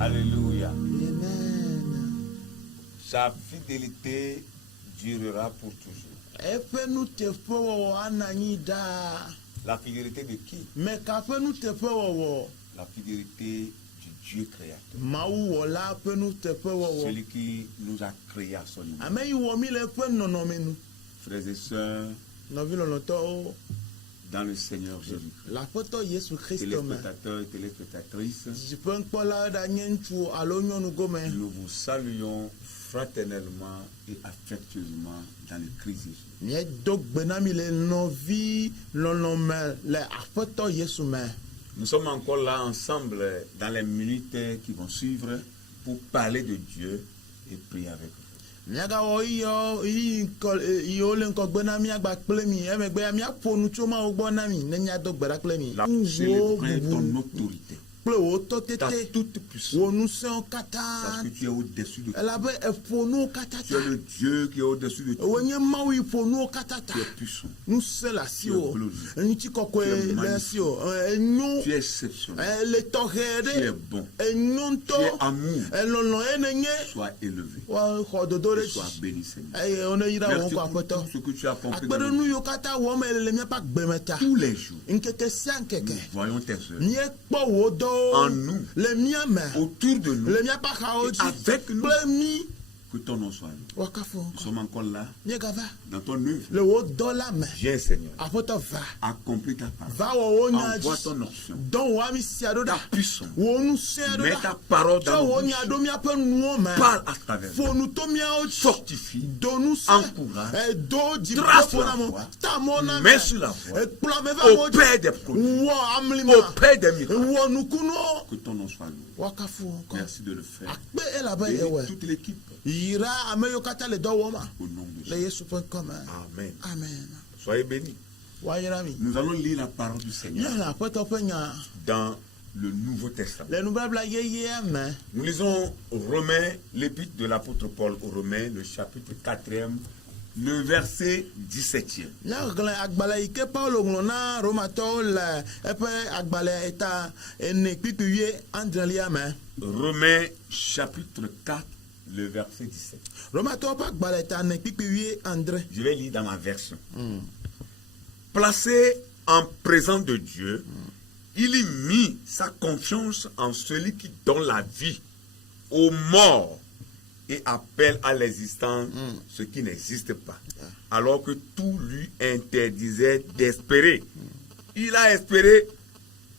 Alléluia. Amen. Sa fidélité durera pour toujours. Efenu teƒe wɔwɔ ananyi daa. La fidélité de qui? Mɛ kafenu teƒe wɔwɔ. La fidélité du Dieu créateur. Mawu wɔla ƒe nuteƒe wɔwɔ. Celui qui nous a créés à son image. Ame yi wɔ mi le eƒe nɔnɔme nu. Frères et sœurs, Nɔvi lɔlɔtɔwo. dans le Seigneur Jésus-Christ. L'aƒetɔ Yesu Kristo me. Téléspectateurs et téléspectatrices, Dziƒe ŋkpɔla ɖa nye ŋutsu alo nyɔnu gome. nous vous saluons fraternellement et affectueusement dans le Christ Jésus. Miedo gbe na mi le nɔvi lɔlɔme le aƒetɔ Yesu me. Nous sommes encore là ensemble dans les minutes qui vont suivre pour parler de Dieu et prier avec vous. Miagawɔ yiwo le ŋkɔgbe na miagba kple mi emegbe miaƒo nu tso Mawu gbɔ na mi ne miado gbe ɖa kple mi. La Wo célébrer ton bubu autorité, kple wo ta tɔtete toute puissance, wo ŋusẽwo parce katã que tu es au-dessus de tout. elabe eƒo nuwo katã Tu es ta. le Dieu qui est au-dessus de tout. Wonye Mawu yi ƒo nuwo katã ta. Tu es puissant, Ŋusẽ le asiwò, Tu es eŋutikɔkɔe Tu es le magnifique. asiwò, enyo tu es exceptionnel, le tɔxɛ tu es ɖe bon, enyo tu ŋutɔ es amour. elɔlɔ ye nenye Sois élevé, woaxɔ dodo ɖe sois dzi béni Seigneur. eye wone yi ɖa wɔn Merci kɔ pour aƒetɔ. tout ce que tu as accompli Akpe dans ɖe nos nu vies. yiwo katã wɔm ele le miaƒe agbeme ta. Tous les jours. Ŋkeke sia ŋkeke. Nous voyons tes œuvres Miekpɔ wo en dɔwo nous, le mía me, autour de nous, le miaƒe axawo et dzi avec nous. kple mi. Que ton nom soit loué. Wakafo Nous ŋkɔ. sommes encore là Miegava dans ton œuvre. le wo dɔ la me. Viens Seigneur, Aƒetɔ va. accomplis ta parole. Va wɔ wo nya Envoie dzi. ton onction, Dɔn wo ami sia ɖo ta ɖa. puissance. Wo ŋusẽ ɖo Mets ta ɖa. parole Tsɔ dans wo nos nya bouches. ɖo miaƒe nuwo me. Parle à travers nous. Ƒo nu to miawo dzi. Fortifie, Do ŋusẽ. encourage, Do trace dziƒoƒo la na mo. voie, Ta mɔ na me. mets sur la voie, Ekplɔ me va au wo dzi. Père des prodiges, Wɔ amlima. au Père des miracles. Wɔ nukunuwo. Que ton nom soit loué. Wakafo ŋkɔ. Merci de le faire. Akpe elabe Et yewɔe. toute l'équipe, Yira ame yiwo katã le dɔ wɔm a. au nom de Le Jésus. Yesu ƒe ŋkɔ me. Amen. Amen. Soyez bénis. Woayra mi. Nous allons lire la parole du Seigneur Míele aƒetɔ ƒe nya dans le Nouveau Testament. le nubabla yeyea me. Nous lisons Romains, l'épître de l'apôtre Paul aux Romains, le chapitre 4e, le verset 17e. Míaxlẽ agbalẽ yi ke Paulo ŋlɔ na Romatɔwo le eƒe agbalẽ eta ene kpikpi adrelia me. Romains chapitre 4, le verset 17. Romatɔwo ƒe agbalẽ eta ene kpikpi andre. Je vais lire dans ma version. Placé en présence de Dieu, il y mit sa confiance en celui qui donne la vie aux morts et appelle à l'existence ce qui n'existe pas. Alors que tout lui interdisait d'espérer. Il a espéré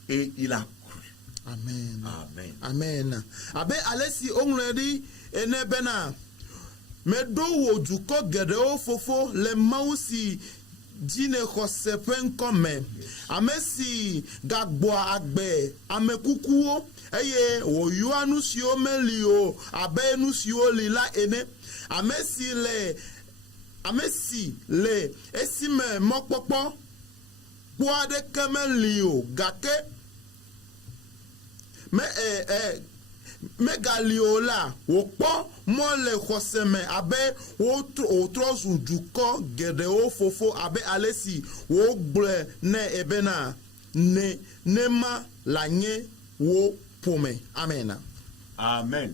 et il a cru. Amen. Amen. Amen. Abe ale si woŋlɔe ɖi ene bena meɖo wò dukɔ geɖewo fofo le Mawu si dzi ne xɔse ƒe ŋkɔ me. Ame si gagbɔa agbe ame kukuwo eye wòyɔa nu siwo meli o abe nu siwo li la ene. Ame si le esime mɔkpɔkpɔ kpɔ aɖeke meli o gake megali o la wòkpɔ mɔ le xɔse me abe wòtrɔ zu dukɔ geɖewo fofo abe ale si wògblɔe ne ebena nema la nye wo ƒome. Amen. Amen.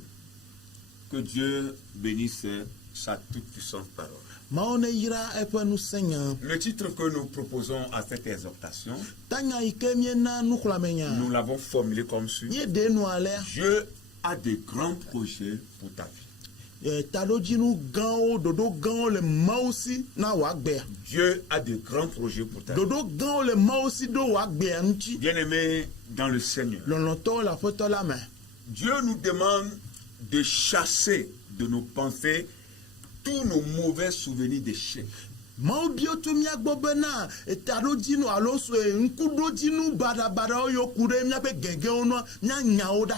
Que Dieu bénisse sa toute-puissante parole. Mawu ne yra eƒe ŋusẽ nya. Le titre que nous proposons à cette exhortation, Tanya yi ke miena nuxlɔame nya. nous l'avons formulé comme suit. Míeɖe nu alea. Dieu a de grands projets pour ta vie. Taɖodzinu gãwo ɖoɖo gãwo le Mawu si na wòagbea. Dieu a de grands projets pour ta vie. Ɖoɖo gãwo le Mawu si ɖo wòagbea ŋuti. Bien-aimés dans le Seigneur, Lɔlɔtɔwo le aƒetɔ la me. Dieu nous demande de chasser de nos pensées tous nos mauvais souvenirs d'échec. Mawu bio tso míagbɔ bena taɖodzinu alo ŋkuɖodzinu baɖabaɖawo yiwo ku ɖe míaƒe gegεwo nua míanyawo ɖa.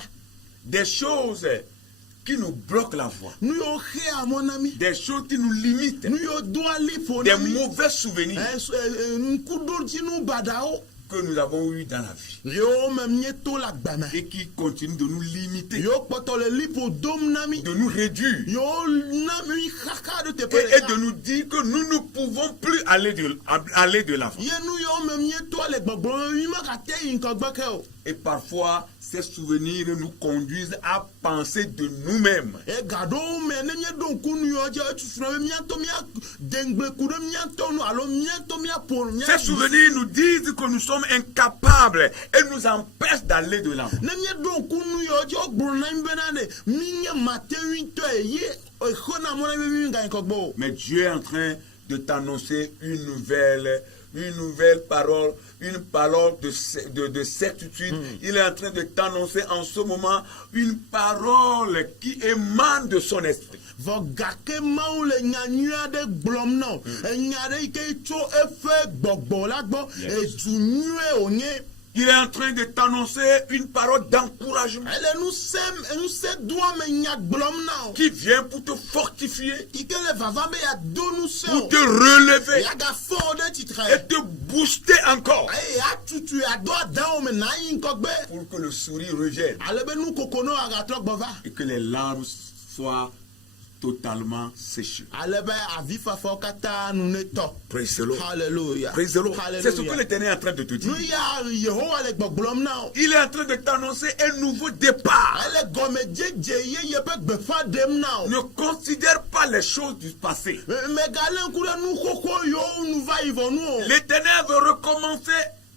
Des choses qui nous bloquent la voie, nu yo xe mon ami des choses qui nous limitent, nu yo do ali po des nami mauvais souvenirs nkudo jinu badao que nous avons eus dans la vie yo même nieto la gbama et qui continuent de nous limiter, yo poto le lipo dom nami de nous réduire yo nami khaka de te et de nous dire que nous ne pouvons plus aller de l'avant. ye nu yo même nieto le gbogbo mi ma ka te yin ko gbeke o Et parfois, ces souvenirs nous conduisent à penser de nous-mêmes. e gado me ne nye don kunu yo je tu funa mi anto mi dengbe kudo mi anto no alo mi anto mi apol mi Ces souvenirs nous disent que nous sommes incapables et nous empêchent d'aller de l'avant. ne nye don kunu yo je ogboro na mbenane mi nye mate winto e ye o khona mo na mi ngai ko gbo Mais Dieu est en train de t'annoncer une nouvelle parole, une parole de certitude. Il est en train de t'annoncer en ce moment une parole qui émane de son esprit. vogake maule nyanyua de glom no enyare ike cho efe gbogbo lagbo ejunue onye Il est en train de t'annoncer une parole d'encouragement ele nous se doit me nya glom na qui vient pour te fortifier, ike le vavambe ya do nous se pour te relever ya ga fo de titre et te booster encore e ya tutu ya do da o me na yin ko gbe pour que le sourire revienne ale be nu kokono aga tok bova et que les larmes soient totalement séchées. ale be avifa fo kata nu ne to Praise the Lord. hallelujah Praise the Lord. C'est ce que l'Éternel est en train de te dire. nu ya Yehowa le gboglom na Il est en train de t'annoncer un nouveau départ. ale gome jeje ye pe gbefa dem na Ne considère pas les choses du passé. megalen kure nu koko yo nu va ivonu L'Éternel veut recommencer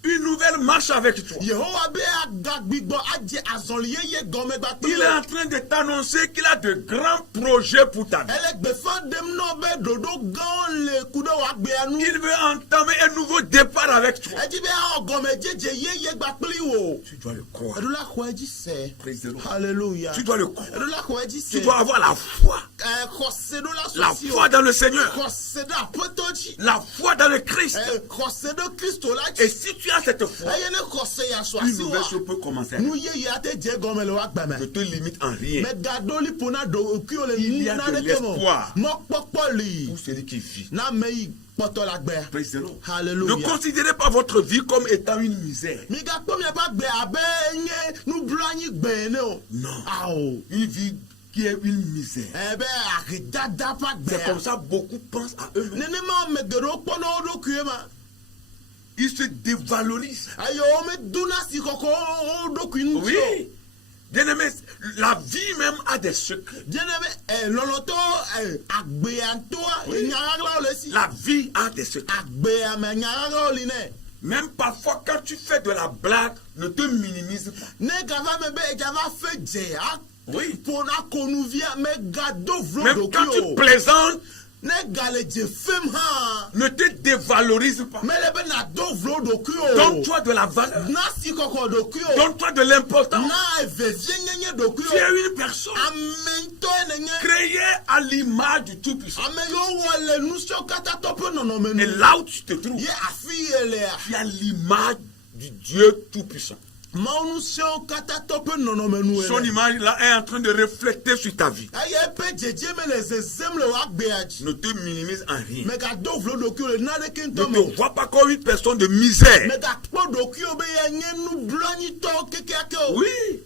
une nouvelle marche avec toi. Yehowa be agagbigbo aje azonliye ye gome gba Il est en train de t'annoncer qu'il a de grands projets pour ta vie. ele gbefa dem no be dodo gan le kudo wa gbe anu Il veut entamer un nouveau départ avec toi. eji be gome jeje ye gba pli wo Tu dois le croire. edula ko eji se Praise the Lord. hallelujah Tu dois le croire. edula ko eji se Tu dois avoir la foi. kosedo La foi dans le Seigneur. kosedo apotoji La foi dans le Christ. kosedo Kristo la Et si tu as cette foi, ayene kose ya so une asi nouvelle wa chose peut commencer. nu ye ya te je gome le wa gba me Ne te limite en rien. me gadoli pona do ki o le Il y a na de de kemo l'espoir. mo popoli Pour celui qui vit. na me poto la gbe Praise the Lord. hallelujah Ne considérez pas votre vie comme étant une misère. mi ga po mi ba gbe abe nye nu blani gbe ne o Non. awo Une vie qui est une misère. ebe aridada pa gbe C'est comme ça beaucoup pensent à eux-mêmes. nene ma me gero pono do kuema Ils se dévalorisent. ayo me duna si koko do kuinu Oui. Bien aimé, la vie même a des secrets. jenebe loloto agbe anto nyara le si La vie a des secrets. agbe ame nyara li ne Même parfois quand tu fais de la blague, ne te minimise pas. ne gava me be java fe je a Oui. pona konuvia me gado vlo Même do quand tu kio plaisantes, ne gale je fem ha ne te dévalorise pas. me le be na do vlo do kio Donne-toi de la valeur. na si koko do kio Donne-toi de l'importance. na evevie nyenye do Tu kio es une personne amento enenye créée à l'image du Tout-Puissant. ame yo wole nu so kata topo nono menu Et là où tu te trouves, ye afi ele tu as l'image du Dieu Tout-Puissant. maunu so kata topo nono menu Son ele image là est en train de refléter sur ta vie. aye pe jeje me le zezem le wa gbe aji Ne te minimise en rien. me ga do vlo do kio le na de Ne kinto me te vois pas comme une personne de misère. me ga kpo do kio be ye nye nu blani to keke ake o Oui.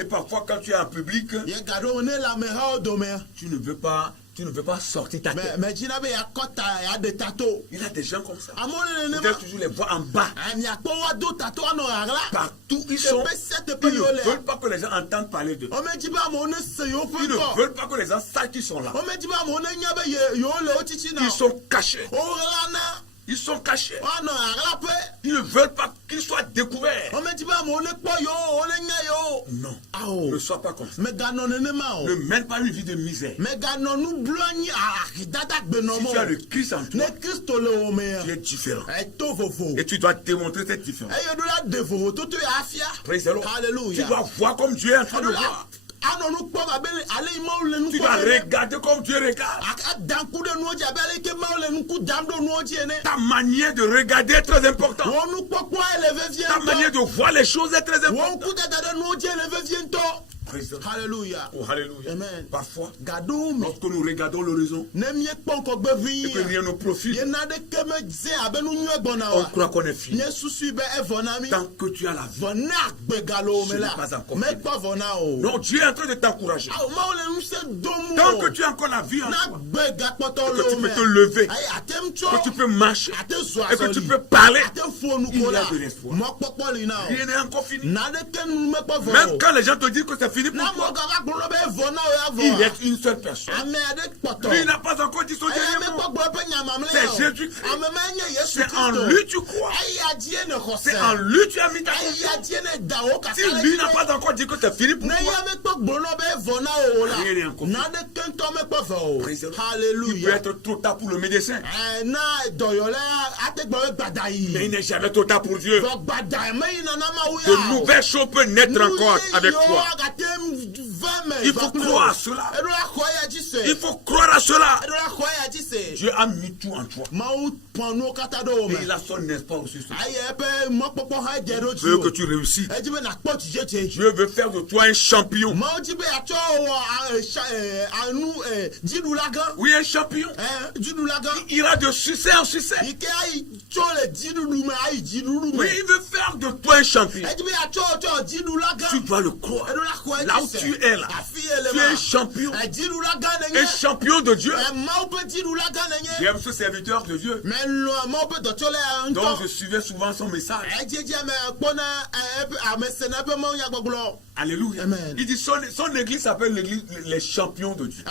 Et parfois quand tu es en public, ye ga do ne la me ha o do me tu ne veux pas sortir ta tête. me jina be ya kota ya de tato Il y a des gens comme ça. amone ne Vous ma devez toujours les voir en bas. anya kpo wa do tato ano agla Partout ils se sont. pe sete Ils pe ne yo le veulent pas que les gens entendent parler d'eux. o me jiba mo ne se yo Ils fe ko ne veulent pas que les gens sachent qu'ils sont là. o me jiba mo ne nya be yo le o chichi na Ils sont cachés. o rana Ils sont cachés. ano agla pe Ils ne veulent pas qu'ils soient découverts. o me jiba mo ne kpo yo o ne nya yo Non. awo Ne sois pas comme ça. me ga no ne ma o Ne mène pas une vie de misère. me ga no nu blani aridada gbe no Si mo tu as le Christ en toi, ne Kristo le o me tu es différent. e to vovo Et tu dois démontrer cette différence. e yo do la de vovo to to ya afia Praise the Lord. hallelujah Tu dois voir comme Dieu est en train de do la voir. ano nu kpo ga be ale mo le nu Tu kpo dois be regarder comme Dieu regarde. aka danku de nu oji abele ke ma le nu ku dam do nu oji ene Ta manière de regarder est très importante. wonu kpɔkpɔ eleve vie Ta manière ŋutɔ de voir les choses est très importante. wɔn ku dada ɖe nuwo dzi eleve vie ŋutɔ Praise the Lord. Hallelujah. Oh, alléluia. Amen. Parfois, Gadoum. lorsque nous regardons l'horizon et que rien ne profite, on croit qu'on est fini. Tant que tu as la vie, ce n'est pas encore fini. Non, Dieu est en train de t'encourager. Tant que tu as encore la vie en toi, que tu peux te lever, que tu peux marcher, et que tu peux parler, il y a de l'espoir. Rien n'est encore fini. Même quand les gens te disent que c'est fini pour toi, il reste une seule personne. Lui n'a pas encore dit son dernier mot. C'est Jésus-Christ. C'est en lui tu crois. C'est en lui tu as mis ta confiance. Si lui n'a pas encore dit que c'est fini pour toi, rien n'est encore fini. Praise the Lord. Il peut être trop tard pour le médecin, mais il n'est jamais trop tard pour Dieu. De nouvelles choses peuvent naître encore avec toi. Il faut croire à cela. Il faut croire à cela. Dieu a mis tout en toi. Et il a son espoir aussi sur toi. Dieu veut que tu réussisses. Dieu veut faire de toi un champion. Oui, un champion. Il ira de succès en succès. Oui, il veut faire de toi un champion. Tu dois le croire. Là où tu es là, tu es un champion. Un champion de Dieu. J'aime ce serviteur de Dieu. Donc je suivais souvent son message. Alléluia. Amen. Il dit son église s'appelle l'église les champions de Dieu.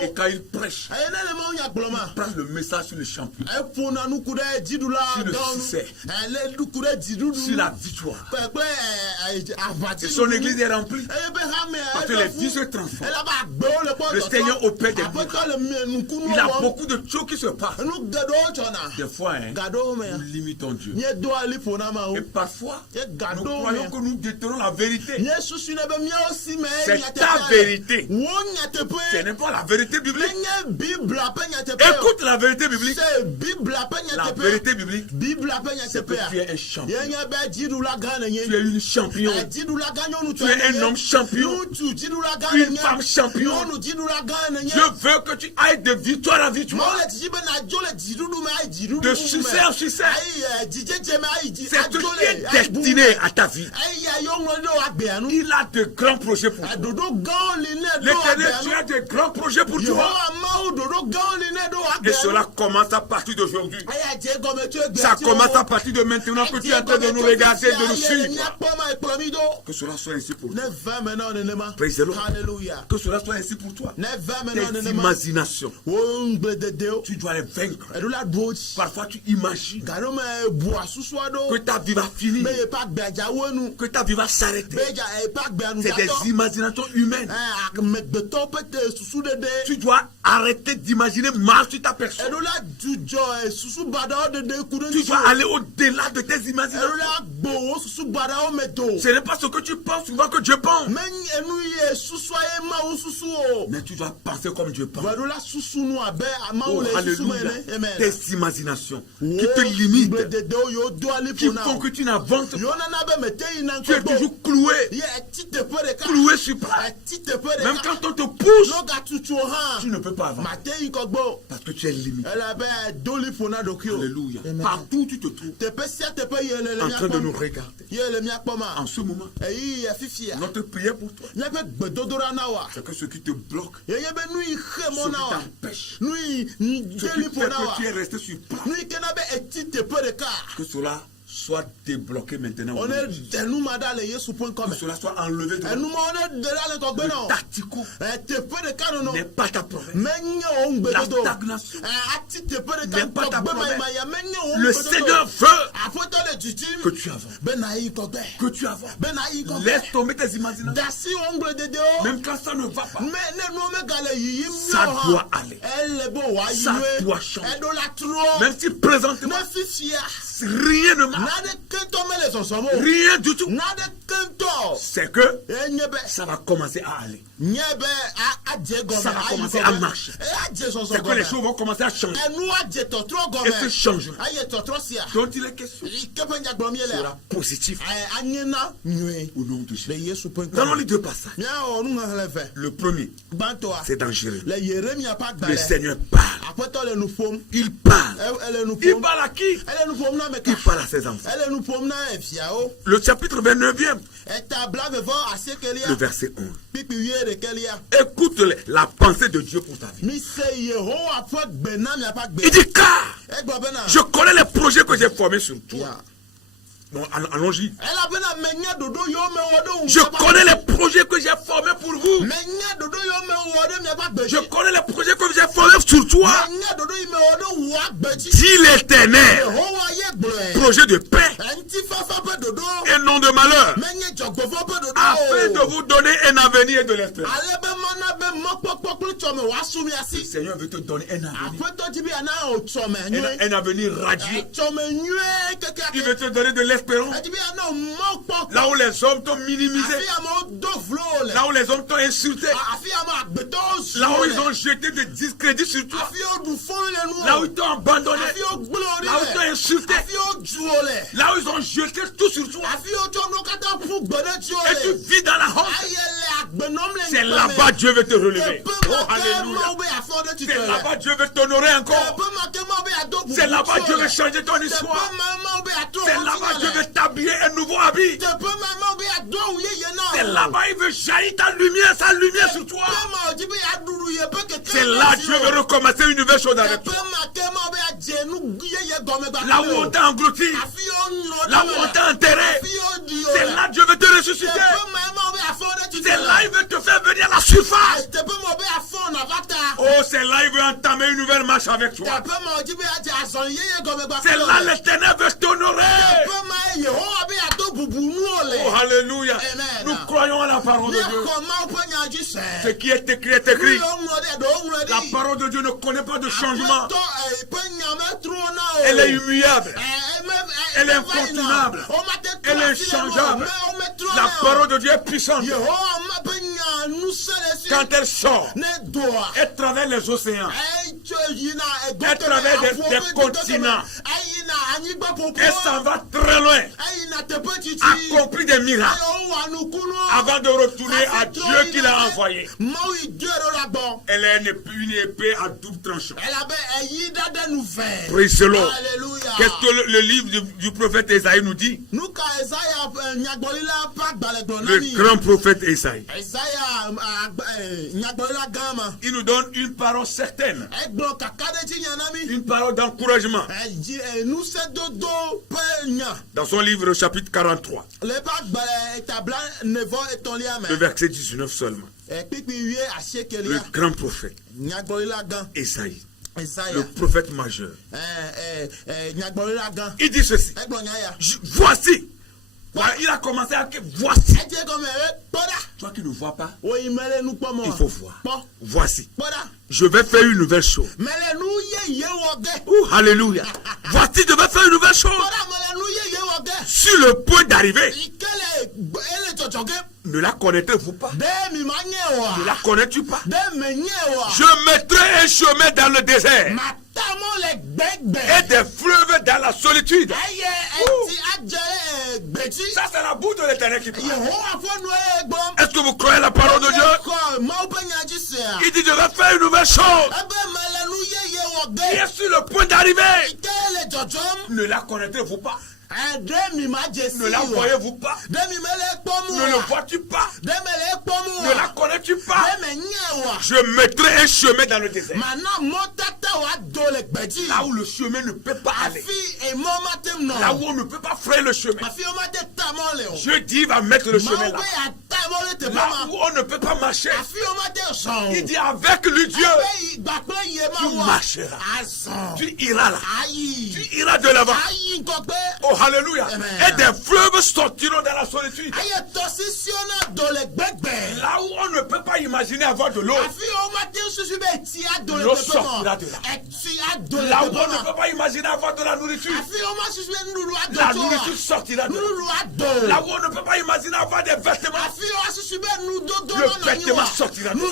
Et quand il prêche, il prend le message sur les champions, sur le succès, sur la victoire. Et son église est remplie parce que les vies se transforment. Le Seigneur opère des miracles. Il a beaucoup de choses qui se passent. Des fois, nous limitons Dieu. Et parfois, nous croyons que nous détenons la vérité. C'est ta vérité. Ce n'est pas la vérité biblique. Écoute la vérité biblique. La vérité biblique, c'est que tu es un champion. Tu es une championne. Tu es un homme champion. Une femme champion. Dieu veut que tu ailles de victoire à victoire, de succès en succès. C'est tout qui est destiné à ta vie. Il a de grands projets pour toi. L'Éternel, tu as de grands projets pour toi. Et cela commence à partir d'aujourd'hui. Ça commence à partir de maintenant que tu es en train de nous regarder, de nous suivre. Que cela soit ainsi pour toi. Praise the Lord. Que cela soit ainsi pour toi. Tes imaginations, tu dois les vaincre. Parfois tu imagines que ta vie va finir, que ta vie va s'arrêter. C'est des imaginations humaines. Tu dois arrêter d'imaginer mal sur ta personne. Tu dois aller au-delà de tes imaginations. Ce n'est pas ce que tu penses souvent que Dieu pense. Mais tu dois penser comme Dieu pense. Oh, alléluia. Tes imaginations qui te limitent, qui font que tu n'avances pas. Tu es toujours cloué sur place. Même quand on te pousse, tu ne peux pas avancer. Parce que tu es limité. Alléluia. Partout où tu te trouves, en train de nous regarder, en ce moment, notre prière pour toi, c'est que ce qui te bloque, ce qui t'empêche, ce qui fait que tu es resté sur place, que cela soit débloqué maintenant. Que cela soit enlevé de le tactico n'est pas ta problème. La stagnation n'est pas ta problème. Le Seigneur veut que tu avances. Que tu avances. Laisse tomber tes imaginations. Même quand ça ne va pas, ça doit aller. Ça doit changer. Même si présentement rien ne marche, rien du tout, c'est que ça va commencer à aller. Ça va commencer à marcher. C'est que les choses vont commencer à changer. Et ce changement dont il est question sera positif au nom de Jésus. Dans les deux passages, le premier, c'est dans Jérémie. Le Seigneur parle. Il parle. Il parle à qui? Il parle à ses enfants. Le chapitre 29e, le verset 11. Écoute la pensée de Dieu pour ta vie. Il dit car je connais les projets que j'ai formés sur toi. Bon, allons-y. Je connais les projets que j'ai formés pour vous. Je connais les projets que j'ai formés sur toi. Dit l'Éternel. Projet de paix et non de malheur, afin de vous donner un avenir et de l'espérance. Le Seigneur veut te donner un avenir. Un avenir radieux. Il veut te donner de l'espérance. Là où les hommes t'ont minimisé, là où les hommes t'ont insulté, là où ils ont jeté des discrédits sur toi, là où ils t'ont abandonné, là où ils t'ont insulté, là où ils ont jeté tout sur toi, et tu vis dans la honte. C'est là-bas Dieu veut te relever. Oh, alléluia. C'est là-bas Dieu veut t'honorer encore. C'est là-bas Dieu veut changer ton histoire. C'est là-bas Dieu veut t'habiller un nouveau habit. C'est là-bas il veut jaillir ta lumière, sa lumière sur toi. C'est là Dieu veut recommencer une nouvelle chose avec toi. Là où on t'a englouti, là où on t'a enterré, c'est là Dieu veut te ressusciter. C'est là il veut te faire venir à la surface. Oh, c'est là il veut entamer une nouvelle marche avec toi. C'est là l'Éternel veut t'honorer. Oh, alléluia. Nous croyons à la parole de Dieu. Ce qui est écrit est écrit. La parole de Dieu ne connaît pas de changement. Elle est immuable. Elle est incontournable. Elle est inchangeable. La parole de Dieu est puissante. Quand elle sort, elle traverse les océans. Elle traverse des continents. Elle s'en va très loin. Accomplit des miracles avant de retourner à Dieu qui l'a envoyé. Elle est une épée à double tranchant. Praise the Lord. Qu'est-ce que le livre du prophète Esaïe nous dit? Le grand prophète Esaïe. Il nous donne une parole certaine. Une parole d'encouragement. Dans son livre chapitre 43. Le verset 19 seulement. Le grand prophète Esaïe. Le prophète majeur. Il dit ceci. Voici. Voilà, il a commencé à dire voici. Toi qui ne vois pas, il faut voir. Voici. Je vais faire une nouvelle chose. Alléluia. Voici, je vais faire une nouvelle chose. Sur le point d'arriver. Ne la connaîtrez-vous pas? Ne la connais-tu pas? Je mettrai un chemin dans le désert et des fleuves dans la solitude. Ça, c'est la bouche de l'Éternel qui parle. Est-ce que vous croyez la parole de Dieu? Il dit, je vais faire une nouvelle chose. Il est sur le point d'arriver. Ne la connaîtrez-vous pas? Ne la voyez-vous pas? Ne le vois-tu pas? Ne la connais-tu pas? Je mettrai un chemin dans le désert. Là où le chemin ne peut pas aller. Là où on ne peut pas frayer le chemin. Je dis, il va mettre le chemin là. Là où on ne peut pas marcher. Il dit, avec lui Dieu, tu marcheras. Tu iras là. Tu iras de l'avant. Oh, alléluia. Et des fleuves sortiront dans la solitude. Là où on ne peut pas imaginer avoir de l'eau. L'eau sortira de là. Là où on ne peut pas imaginer avoir de la nourriture. La nourriture sortira de là. Là où on ne peut pas imaginer avoir des vêtements. Le vêtement sortira de là.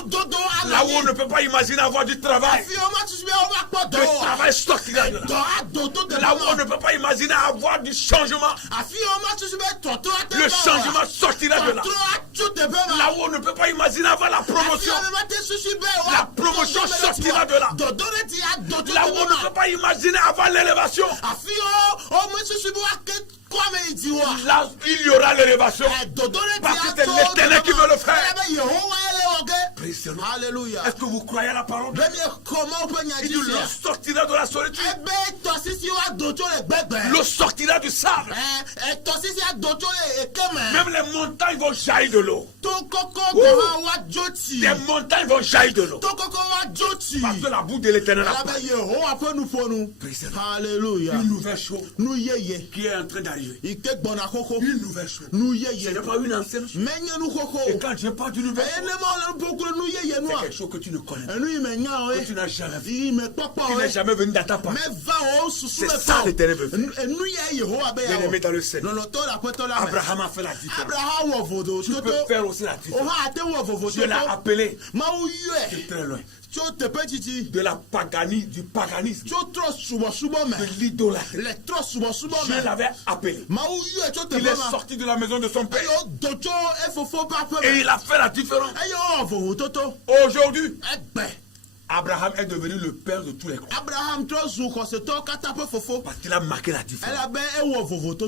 Là où on ne peut pas imaginer avoir du travail. Le travail sortira de là. Là où on ne peut pas imaginer avoir du changement. Le changement sortira de là. Là où on ne peut pas imaginer avoir la promotion. La promotion sortira de là. Là où on ne peut pas imaginer avoir l'élévation. Là, il y aura l'élévation. Parce que c'est l'Éternel qui veut le faire. Alléluia. Est-ce que vous croyez à la parole? Il dit l'eau sortira de la solitude. L'eau sortira du sable. Même les montagnes vont jaillir de l'eau. Les montagnes vont jaillir de l'eau. Parce que la boue de l'Éternel a pris. Alléluia. Une nouvelle chose qui est en train d'arriver. Une nouvelle chose. Ce n'est pas une ancienne chose. Et quand je parle d'une nouvelle chose, c'est quelque chose que tu ne connais pas. Que tu n'as jamais vu. Tu n'es jamais venu dans ta part. C'est ça l'Éternel veut faire. Bien-aimé dans le Seigneur. Abraham a fait la différence. Tu peux faire aussi la différence. Dieu l'a appelé de très loin. De la du paganisme, de l'idolâtrie. Dieu l'avait appelé. Il est sorti de la maison de son père. Et il a fait la différence. Aujourd'hui, Abraham est devenu le père de tous les croyants. Parce qu'il a marqué la différence.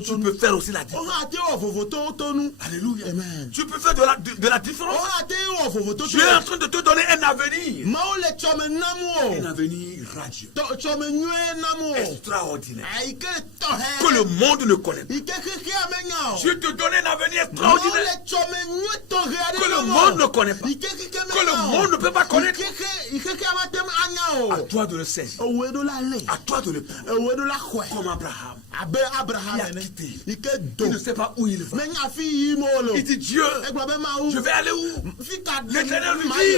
Tu peux faire aussi la différence. Alléluia. Amen. Tu peux faire de la différence. Dieu est en train de te donner un avenir. Un avenir radieux. Extraordinaire. Que le monde ne connaît pas. Dieu te donne un avenir extraordinaire. Que le monde ne connaît pas. Que le monde ne peut pas connaître. À toi de le saisir. À toi de le prendre. Comme Abraham. Il a quitté. Il ne sait pas où il va. Il dit Dieu, je vais aller où? L'Éternel lui dit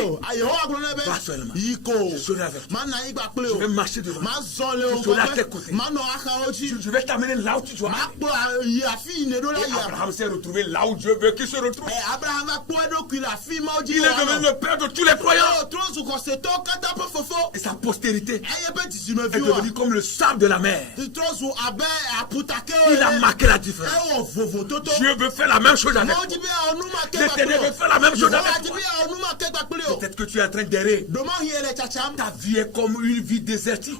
va seulement. Je serai avec toi. Je vais marcher devant. Je serai à tes côtés. Je vais t'amener là où tu dois aller. Et Abraham s'est retrouvé là où Dieu veut qu'il se retrouve. Il est devenu le père de tous les croyants. Et sa postérité est devenue comme le sable de la mer. Il a marqué la différence. Dieu veut faire la même chose avec toi. L'Éternel veut faire la même chose avec toi. Peut-être que tu es en train d'errer. Ta vie est comme une vie désertique.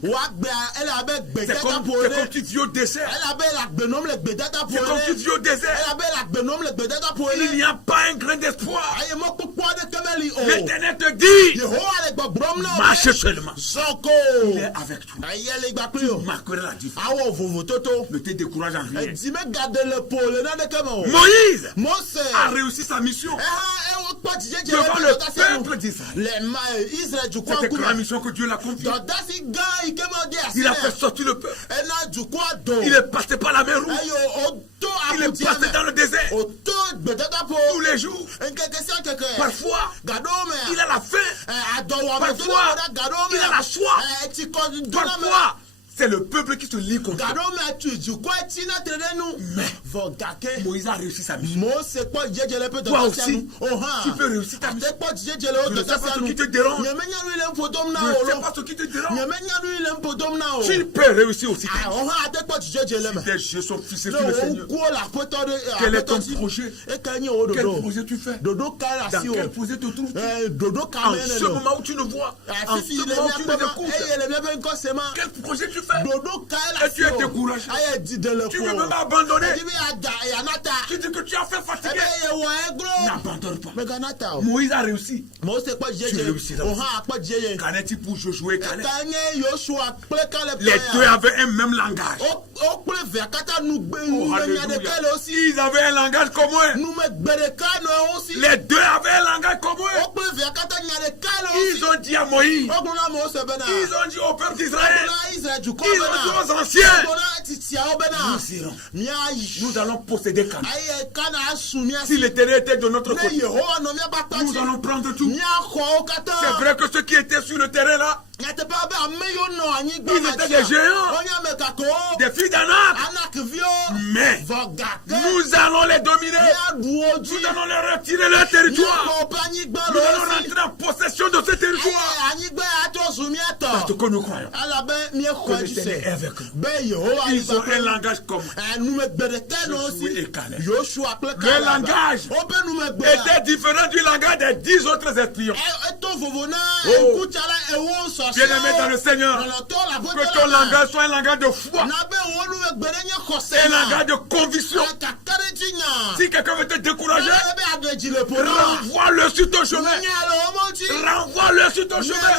C'est comme tu vis au désert. C'est comme tu vis au désert. Il n'y a pas un grain d'espoir. L'Éternel te dit marche seulement. Il est avec toi. Tu marqueras la différence. Ne te décourage en rien. Moïse a réussi sa mission devant le peuple d'Israël. Cette grande mission que Dieu l'a confiée. Il a fait sortir le peuple. Il est passé par la mer Rouge. Il est passé dans le désert. Tous les jours. Parfois, il a la faim. Parfois, il a la soif. Parfois, c'est le peuple qui se lit contre lui. Mais Moïse a réussi sa mission. Toi aussi, tu peux réussir ta mission. Je ne sais pas ce qui te dérange. Je ne sais pas ce qui te dérange. Tu peux réussir aussi ta mission. Si tes jeux sont fixés sur le Seigneur, quel est ton projet? Quel projet tu fais? Dans quel projet te trouves-tu? En ce moment où tu ne vois, en ce moment où tu ne découvres, quel projet tu fais? Et tu es découragé. Tu ne veux même abandonner. Tu dis que tu as fait fatiguer. N'abandonne pas. Moïse a réussi. Tu réussiras. Qu'en est-il pour Josué et Caleb? Les deux avaient un même langage. Oh, ils avaient un langage commun. Les deux avaient un langage commun. Ils ont dit à Moïse, ils ont dit au peuple d'Israël, aux anciens. Nous irons. Nous allons posséder Canaan. Si l'Éternel était de notre côté, nous allons prendre tout. C'est vrai que ceux qui étaient sur le terrain là, ils étaient des géants, des filles d'Anak. Mais nous allons les dominer. Nous allons les retirer leur territoire. Nous allons rentrer en possession de ce territoire. Parce que nous croyons que l'Éternel est avec nous. Ils ont un langage commun. Josué et Caleb. Le langage était différent du langage des 10 autres espions. Bien-aimé dans le Seigneur, que ton langage soit un langage de foi, un langage de conviction. Si quelqu'un veut te décourager, renvoie-le sur ton chemin. Renvoie-le sur ton chemin.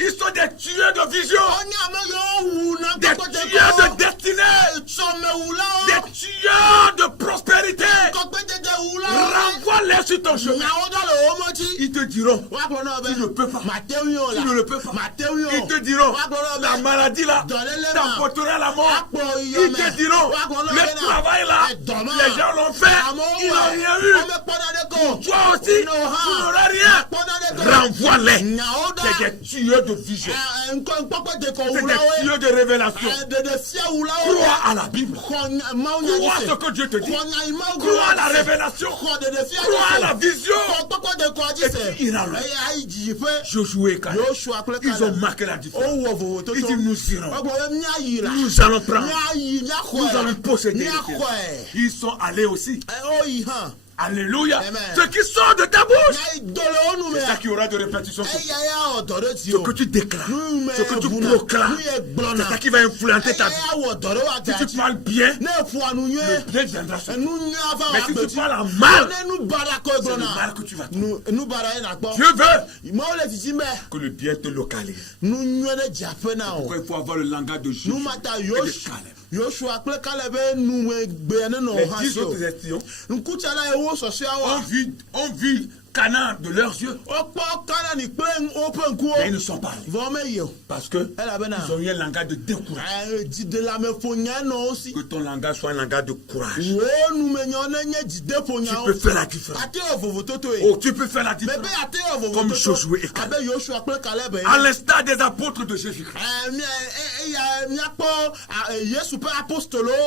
Ils sont des tueurs de vision, des tueurs de destinée, des tueurs de prospérité. Renvoie-les sur ton chemin. Ils te diront, tu ne peux pas. Tu ne le peux pas. Ils te diront, la maladie là t'apportera la mort. Ils te diront, le travail là, les gens l'ont fait, ils n'ont rien eu. Toi aussi, tu n'auras rien. Renvoie-les. C'est des tueurs de vision. C'est des tueurs de révélation. Crois à la Bible. Crois à ce que Dieu te dit. Crois à la révélation. Crois à la vision. Et puis il a Josué et Caleb. Ils ont marqué la différence. Ils disent nous irons. Nous allons prendre. Nous allons posséder. Ils sont allés aussi. Alléluia. Ce qui sort de ta bouche, c'est ça qui aura de répétition. Ce que tu déclares, ce que tu proclames, c'est ça qui va influencer ta vie. Si tu parles bien, le bien viendra sur toi. Mais si tu parles en mal, c'est le mal que tu vas trouver. Dieu veut que le bien te localise. Pourquoi il faut avoir le langage de Jésus et de Caleb. Les 10 autres espions ont vu Canaan de leurs yeux. Mais ils ne sont pas allés. Parce que ils ont eu un langage de découragement. Que ton langage soit un langage de courage. Tu peux faire la différence. Oh, tu peux faire la différence. Comme Josué et Caleb. À l'instar des apôtres de Jésus-Christ.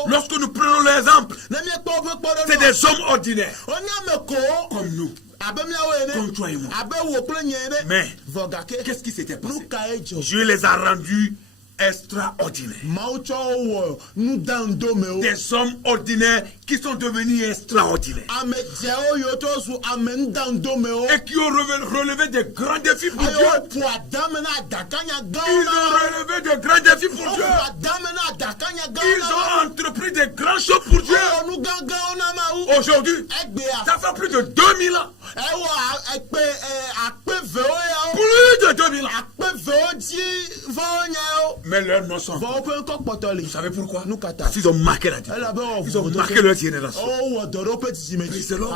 Lorsque nous prenons l'exemple, c'est des hommes ordinaires. Comme nous. Comme toi et moi. Mais qu'est-ce qui s'était passé? Dieu les a rendus extraordinaires. Des hommes ordinaires qui sont devenus extraordinaires. Et qui ont relevé de grands défis pour Dieu. Ils ont relevé de grands défis pour Dieu. Ils ont entrepris de grandes choses pour Dieu. Aujourd'hui, ça fait plus de 2000 ans. Plus de 2000 ans. Mais leurs noms sont. Vous savez pourquoi? Parce qu'ils ont marqué la différence. Ils ont marqué leur génération.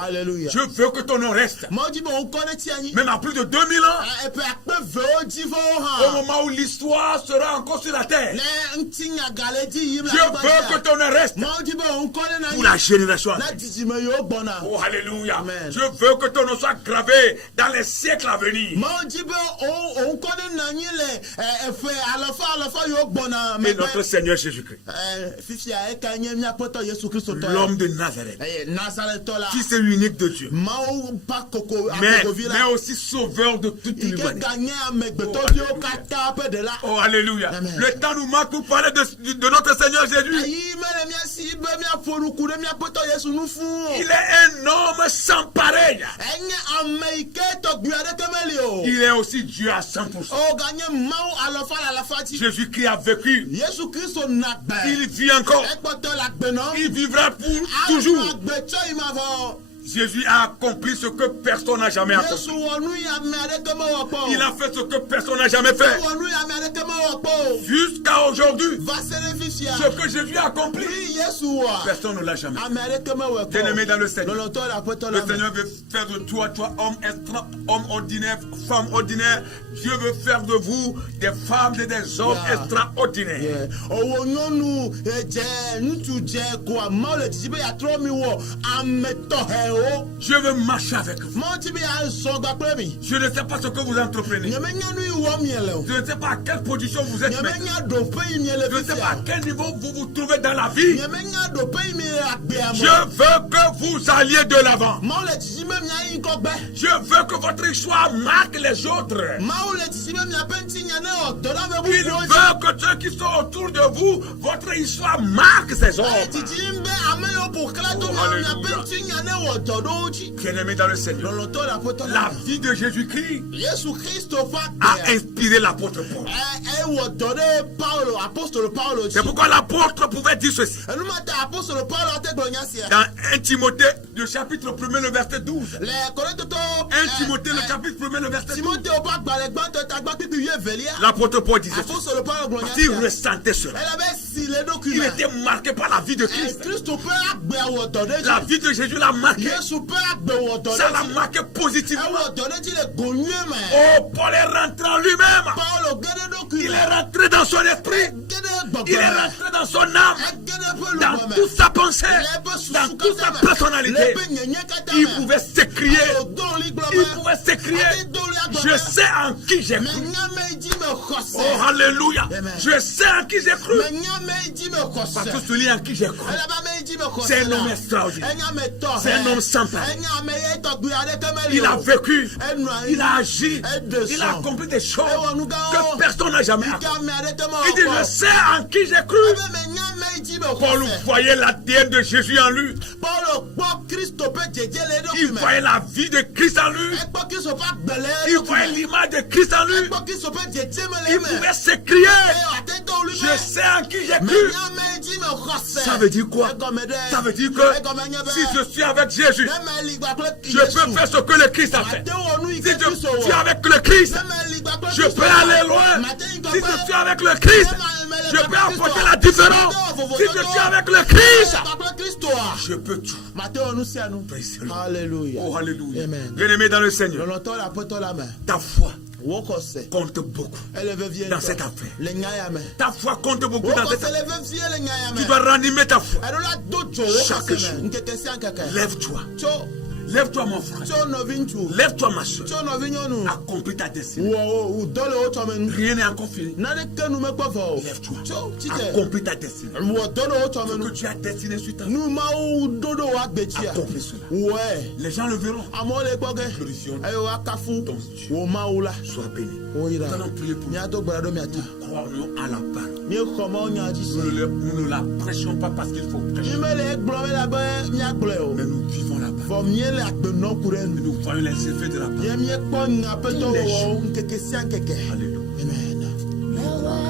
Alléluia. Je veux que ton nom reste. Même à plus de 2000 ans. Au moment où l'histoire sera encore sur la terre. Je veux que ton nom reste. Pour la génération. Oh, alléluia. Je veux que ton nom soit gravé dans les siècles à venir. Et notre Seigneur Jésus-Christ, l'homme de Nazareth, fils unique de Dieu, mais aussi sauveur de toute l'humanité. Oh, alléluia. Le temps nous manque pour parler de notre Seigneur Jésus. Il est un homme sans pareil. Il est aussi Dieu à 100%. Jésus-Christ a vécu. Il vit encore. Il vivra pour toujours. Jésus a accompli ce que personne n'a jamais accompli. Yesu wonu ame adeke me wɔ kpɔ. Il a fait ce que personne n'a jamais fait. Wonu ame adeke me wɔ kpɔ. Jusqu'à aujourd'hui, Va se ɖe fi sia. ce que Jésus a accompli, Oui, Yesu wɔ. personne ne l'a jamais fait. Ame adeke me wɔ kpɔ. Bien-aimé dans le Seigneur, Lɔlɔtɔ le aƒetɔ le la me. Seigneur veut faire de toi, homme extra, homme ordinaire, femme ordinaire. Dieu veut faire de vous des femmes et des hommes extraordinaires. Owó nyɔnu edze ŋutsu dze ko amawo le didi be yatrɔ mi wɔ ametɔhɛwo. Dieu veut marcher avec vous. Mawo ti be yazɔ gba kple mi. Je ne sais pas ce que vous entreprenez. Nyemenya nu yi wɔ mie le o. Je ne sais pas à quelle position vous êtes maintenant. Nyemenya ɖoƒe yi mie le Je ne fi sais pas à sia. quel niveau vous vous trouvez dans la vie. Nyemenya ɖoƒe yi mie le agbea Je me. veux que vous alliez de l'avant. Mawo le didi be miayi kɔgbe. Je veux que votre histoire marque les autres. Mawo le didi be miaƒe ŋutinya ne wɔ dɔ la be Il bubuwo dzi. veut que ceux qui sont autour de vous, votre histoire marque ces hommes. Didi be ame yiwo ƒo xlã to Oh, miaƒe alléluia. ŋutinya ne wɔ dɔ ɖewo dzi. Bien-aimés dans le Seigneur, Lɔlɔtɔ le aƒetɔ la la me. vie de Jésus-Christ Yesu Kristo ƒe a agbea. inspiré l'apôtre Paul. Ewɔ dɔ ɖe Paulo, apostolo Paulo dzi. C'est pourquoi l'apôtre pouvait dire ceci. Enuma ta apostolo Paulo ate gblɔ nya sia. Dans 1 Timothée, le chapitre 1er, le verset 12. Le Korintoto 1 Timothée, le chapitre 1er, le verset 12. Timothée ƒe agbalẽ gbãtɔ tagba kpikpi wuievelia. L'apôtre Paul disait ceci. Apostolo Paulo gblɔ nya Parce qu'il sia. ressentait cela. Elle avait si le Il document. était marqué par la vie de Christ. Kristo ƒe agbea wɔ dɔ ɖe La dzi. vie de Jésus l'a marqué. Yesu ƒe agbe wɔ dɔ Ça ɖe l'a dzi. marqué positivement. Ewɔ dɔ ɖe dzi le gonyue me. Oh, Paul est rentré en lui-même. Paulo ge ɖe Il document. est rentré dans son esprit. Ge ɖe gbɔgbɔ Il est me. rentré dans son âme. Ege ɖe ƒe Dans lugbɔ me. toute sa pensée. Le ƒe susu Dans toute sa katã me. personnalité. Le ƒe nyenye katã Il me. pouvait s'écrier. Alo doli gblɔ Il be. pouvait s'écrier. Ate doli agblɔ Je be. sais en qui j'ai cru. Menyame yi dzi me xɔ se. Oh, alléluia. Amen. Je sais en qui j'ai cru. Menyame yi dzi me xɔ Parce se. que celui en qui j'ai cru, Elaba me yi dzi me xɔ se c'est un la. homme extraordinaire. Enye ame tɔxɛ. C'est un homme sans pareil. Enye ame ye tɔgbi aɖeke meli Il a o. vécu. Enɔ anyi. Il a agi. Et de Il a sang. accompli des choses Ewɔ nu gãwo. que personne n'a jamais Yi ke accompli. ame aɖeke me Il dit, wɔ je kpɔ. sais en qui j'ai cru. Ebe menyame yi dzi me Paul xɔ se. voyait l'ADN de Jésus en lui. Paulo kpɔ Kristo ƒe dzedze le eɖokui Il me. voyait la vie de Christ en lui. Ekpɔ Kristo ƒe agbe le Il eɖokui voyait me. l'image de Christ en lui. Ekpɔ Kristo ƒe dzedze me le Il eme. pouvait s'écrier. Eye ate to olu Je me. sais en qui j'ai cru. Menyame yi dzi me xɔ se. Ça veut dire quoi? Egɔme ɖe. Ça veut dire que Egɔme nye be. si je suis avec Jésus, Ne meli gba kple je peux Yesu. faire ce que le Christ a fait. Mate wɔ nu yi Si ke je Kristo suis wɔ. avec le Christ, Ne meli gba kple je Kristo peux wɔ. aller loin. Mate yi Si gba kple- je suis avec le Christ, je peux apporter la différence. Si je suis avec le Christ, Gba kple Kristoa. je peux tout. Mate wɔ nu sia nu. Praise the Lord. Alléluia. Oh, alléluia. Amen. Bien-aimé dans le Seigneur, Lɔlɔtɔ le aƒetɔ la me. ta foi Wo xɔ se. compte beaucoup. Ele vevie Dans ŋutɔ. cette affaire. Le nya ya me. Ta foi compte beaucoup Wo dans xɔ cette se affaire. le vevie le nya ya me. Tu dois ranimer ta foi. Eɖo la do dzo wo Chaque xɔ se jour. me. Ŋkeke sia ŋkeke. Lève-toi. Tso Lève-toi, mon frère. tso nɔvi ŋutsu. Lève-toi, ma soeur. Tso nɔvi nyɔnu. Accomplis ta destinée. Wɔ dɔ le wo tsɔ me nu. Rien n'est encore fini. Naneke nu mekpɔ vɔ o. Lève-toi. Tso tsitɛ. Accomplis ta destinée. Wɔ dɔ le wo tsɔ me Ce nu. que tu as destiné sur ta vie. Nu mawo do ɖo wo agbetsia. Accomplis cela. Wɔe. Les gens le verront. Amewo le gbɔ ge. Glorifions. Eye woakafu Ton Dieu. wo Mawu la. Sois béni. Woyra. Nous allons prier pour nous. Míado gbe ɖo miata. Croyons à la parole. Míexɔ mawo nya dzi Nous se. nous ne la prêchons pas parce qu'il faut prêcher. Mímele egblɔm elabe míagblɔe o. Mais nous vivons la parole. Vɔ míele agbenɔ ku ɖe nu. Nous voyons les effets de la parole. Míe míekpɔ nya aƒetɔ wɔwɔ ŋkeke sia ŋkeke. Alléluia. Amen.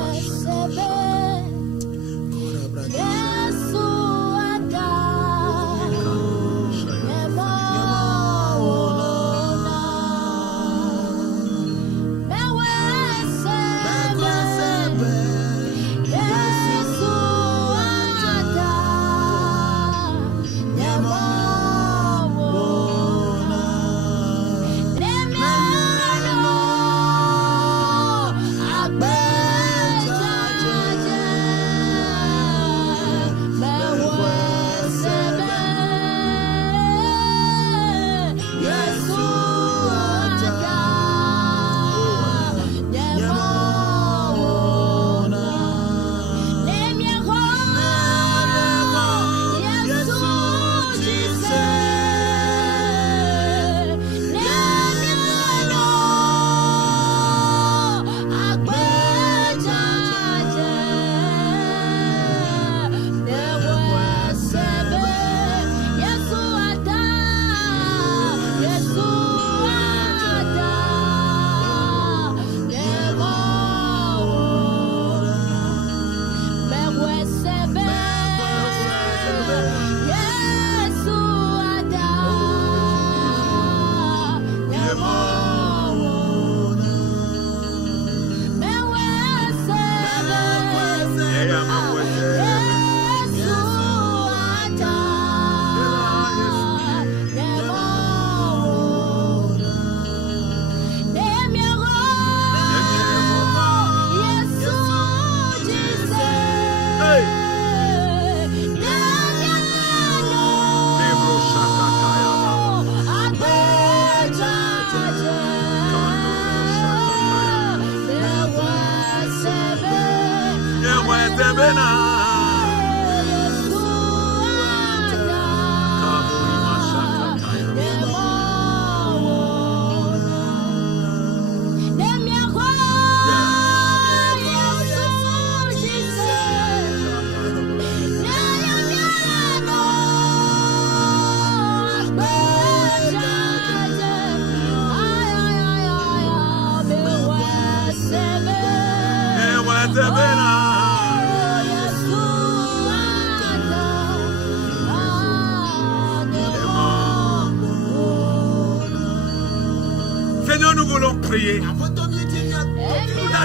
Seigneur, nous voulons prier. On a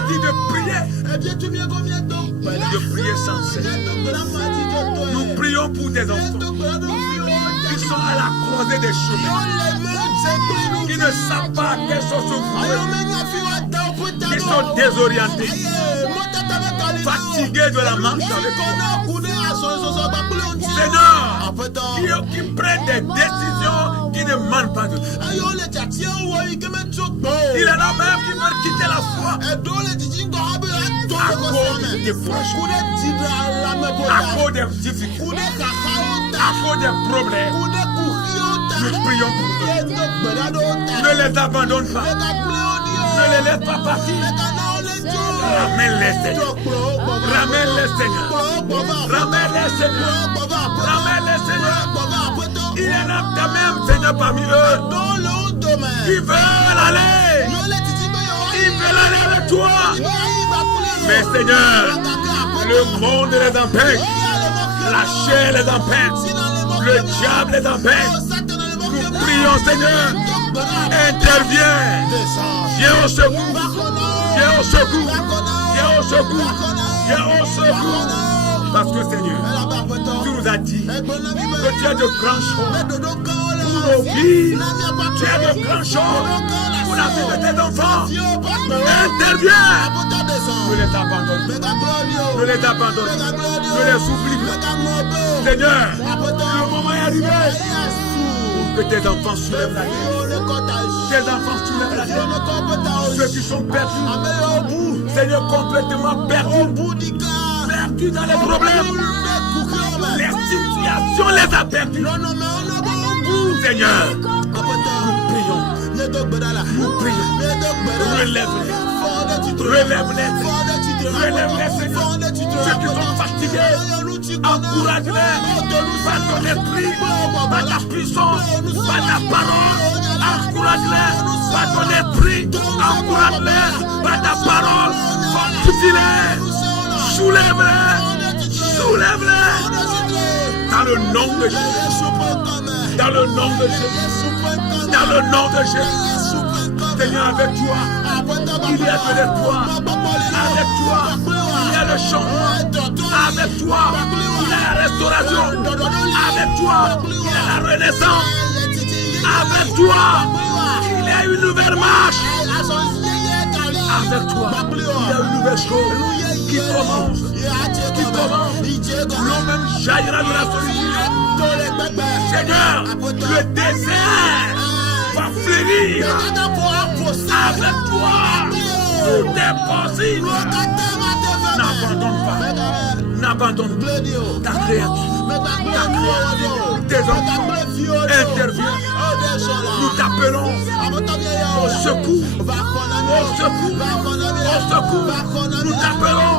dit de prier. De prier sans cesse. Nous prions pour tes enfants qui sont à la croisée des chemins, qui ne savent pas quelles sont se vouer, qui sont désorientés, fatigués de la marche avec toi. Seigneur, qui prennent des décisions qui ne manquent pas de toi. Il y en a même qui veulent quitter la foi à cause des découragements, à cause des difficultés, à cause des problèmes. Nous prions pour eux. Ne les abandonne pas. Ne les laisse pas partir. Ramène-les, Seigneur. Ramène-les, Seigneur. Ramène-les, Seigneur. Ramène-les, Seigneur. Il y en a même, Seigneur, parmi eux qui veulent aller. Ils veulent aller avec toi. Mais Seigneur, le monde les empêche. La chair les empêche. Le diable les empêche. Nous prions, Seigneur. Interviens. Viens au secours. Viens au secours. Viens au secours. Viens au secours. Parce que Seigneur, tu nous as dit que tu as de grandes choses pour nos vies. Tu as de grandes choses pour la vie de tes enfants. Interviens. Ne les abandonne. Ne les abandonne. Ne les oublie pas. Seigneur, le moment est arrivé pour que tes enfants soulèvent la tête. Tes enfants soulèvent la tête. Ceux qui sont perdus, Seigneur, complètement perdus. Perdus dans les problèmes. Les situations les a perdus. Seigneur, nous prions. Nous prions. Relève-les. Relève-les. Relève-les, Seigneur. Ceux qui sont fatigués, encourage-les par ton esprit, par ta puissance, par ta parole. Encourage-les par ton esprit. Encourage-les par ta parole. Fortifie-les. Soulève-les. Soulève-les. Dans le nom de Jésus. Dans le nom de Jésus. Dans le nom de Jésus. Seigneur, avec toi, il y a de l'espoir. Avec toi, il y a le changement. Avec toi, il y a la restauration. Avec toi, il y a la renaissance. Avec toi, il y a une nouvelle marche. Avec toi, il y a une nouvelle chose qui commence. Qui commence. L'eau même jaillira de la solitude. Seigneur, le désert va flérir. Avec toi, tout est possible. N'abandonne pas. N'abandonne pas ta créature. Tes enfants. Interviens. Nous t'appelons au secours. Au secours. Au secours. Nous t'appelons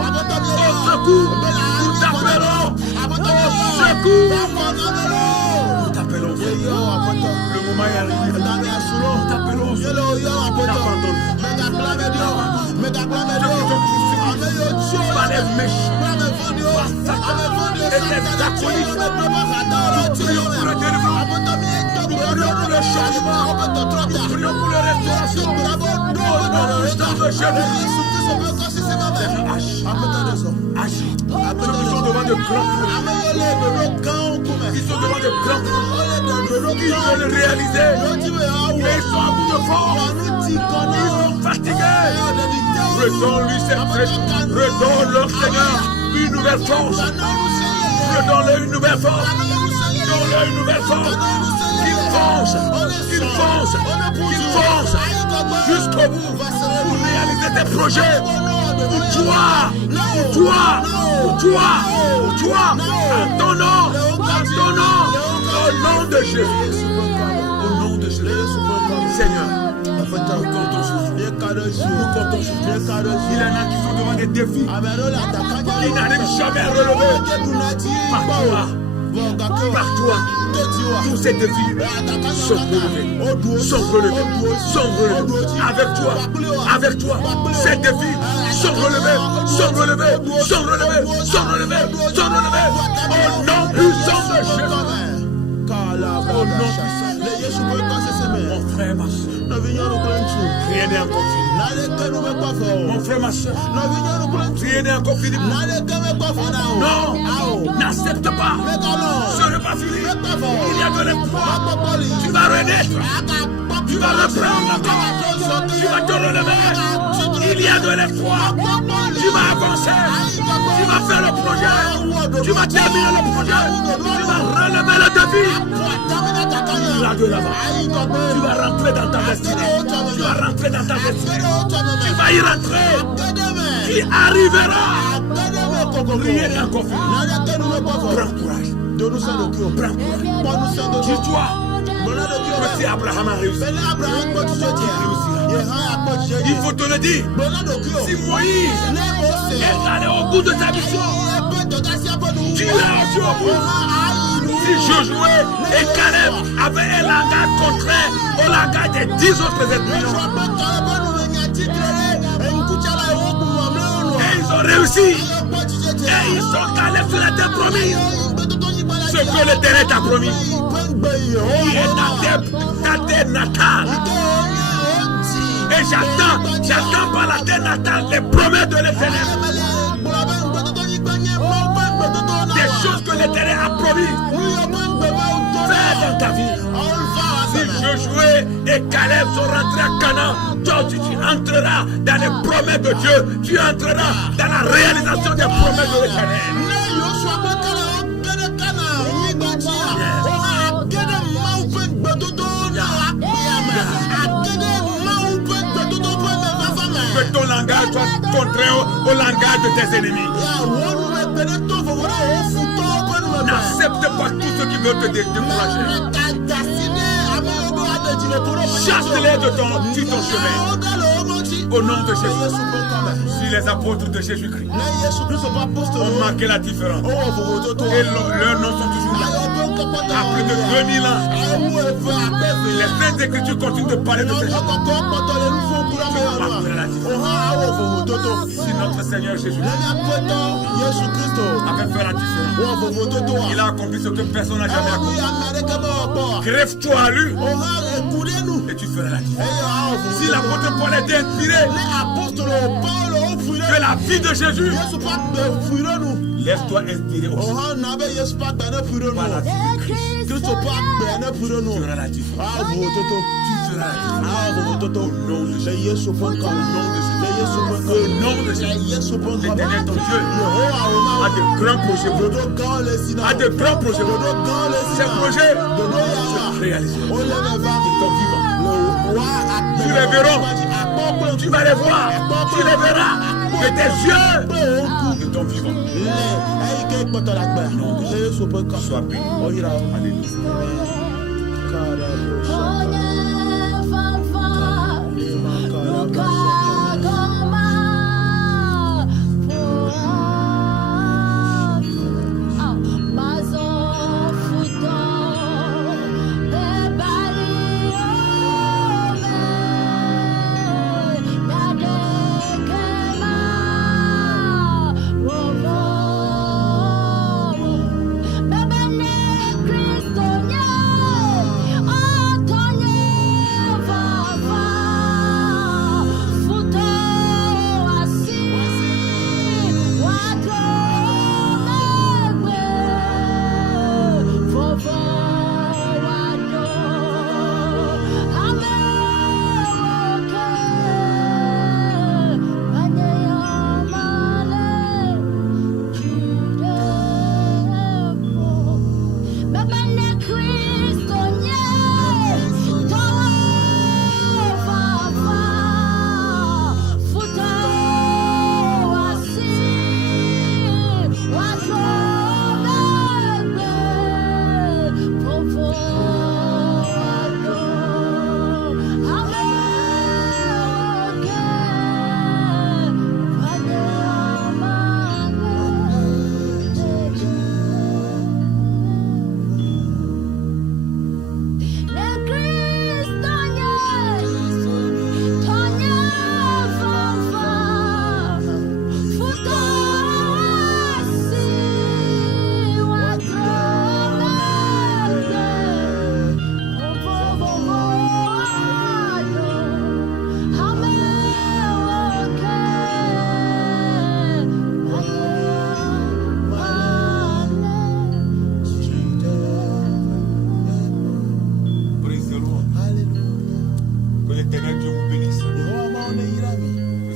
au secours. Nous t'appelons au secours. Nous t'appelons. Le moment est arrivé. Nous t'appelons au secours. N'abandonne pas les méchants. Par Satan et les acolytes. Nous prions pour le délivrance. Nous prions pour le changement. Nous prions pour la restauration. Au nom puissant de Jésus. Agis. Ceux qui sont devant de grands projets. Qui sont devant de grands projets. Qui veulent réaliser. Mais ils sont à bout de force. Ils sont fatigués. Redonne-lui cette fraîche. Redonne-leur, Seigneur, une nouvelle force. Redonne-leur une nouvelle force. Donne-leur une nouvelle force. Qu'ils foncent. Qu'ils foncent. Qu'ils foncent jusqu'au bout pour réaliser tes projets. en ton nom, au nom de Jésus. Au nom de Jésus. Seigneur, nous comptons sur vous. Nous comptons sur vous. Il y en a qui sont devant des défis, qui n'arrivent jamais à relever. Par toi, tous ces défis sont relevés. Avec toi, ces défis sont relevés. Au nom puissant de Jésus. Au nom puissant. Mon frère, ma soeur, rien n'est encore fini. Mon frère, ma soeur, rien n'est encore fini. Non, n'accepte pas. Ce n'est pas fini. Il y a de l'espoir. Tu vas renaître. Tu vas reprendre encore. Tu vas te relever. Il y a de l'espoir. Tu vas avancer. Tu vas faire le projet. Tu vas terminer le projet. Tu vas relever le défi. Là de là-bas. Tu vas rentrer dans ta destinée. Tu vas y rentrer. Tu arriveras. Rien n'est encore fini. Prends courage. Dis-toi. Petit Abraham a réussi. Il faut te le dire. Si Moïse est allé au bout de sa mission, tu es aussi au bout. Si Josué et Caleb avaient un langage contraire au langage des 10 autres ethnies, et ils ont réussi. Et ils sont calés sur la terre promise. Ce que le terrain t'a promis, qui est ta terre natale. Et j'attends par la terre natale les promesses de l'Éternel. Des choses que l'Éternel a promis. Fais dans ta vie. Si Josué et Caleb sont rentrés à Canaan, toi tu entreras dans les promesses de Dieu. Tu entreras dans la réalisation des promesses de l'Éternel. Que ton langage soit contraire au langage de tes ennemis. N'accepte pas tout ce qui veut te décourager. Chasse-les de ton chemin. Au nom de Jésus. Si les apôtres de Jésus-Christ ont marqué la différence, et leurs noms sont toujours là. À plus de 2000 ans, les Saintes Écritures continuent de parler de ces choses. Si notre Seigneur Jésus avait fait la différence, il a accompli ce que personne n'a jamais accompli. Grève-toi à lui et tu feras la différence. Si l'apôtre Paul était inspiré de la vie de Jésus, laisse-toi inspirer aussi par la vie de Christ. Tu feras la différence. Au nom de Jésus. L'Éternel ton Dieu a de grands projets. A de grands projets. Ces projets se réaliseront. Ils sont vivants. Tu les verras. Tu vas les voir. Tu les verras. De tes yeux. Ils sont vivants. Sois béni. Alléluia.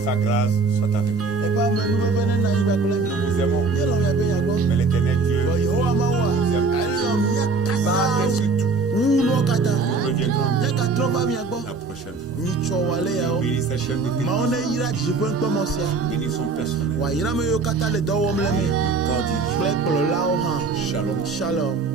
sa grâce soit avec nous. Et pas même nous venons na yiba kule. Nous vous aimons. Yelo ya be ya go. Mais l'éternel Dieu Yehowa mawa. nous aime. Par-dessus tout, Uno kata. nous reviendrons Ya ka trova mi agbo. la prochaine fois. Ni cho wale ya o. Bénis ces chefs de Ma délivrance. one yira jibon ko mo sia. Bénis son personnel. Wa yira me yo kata le do wo mle mi. God is Kle klo la o ha. Shalom. Shalom.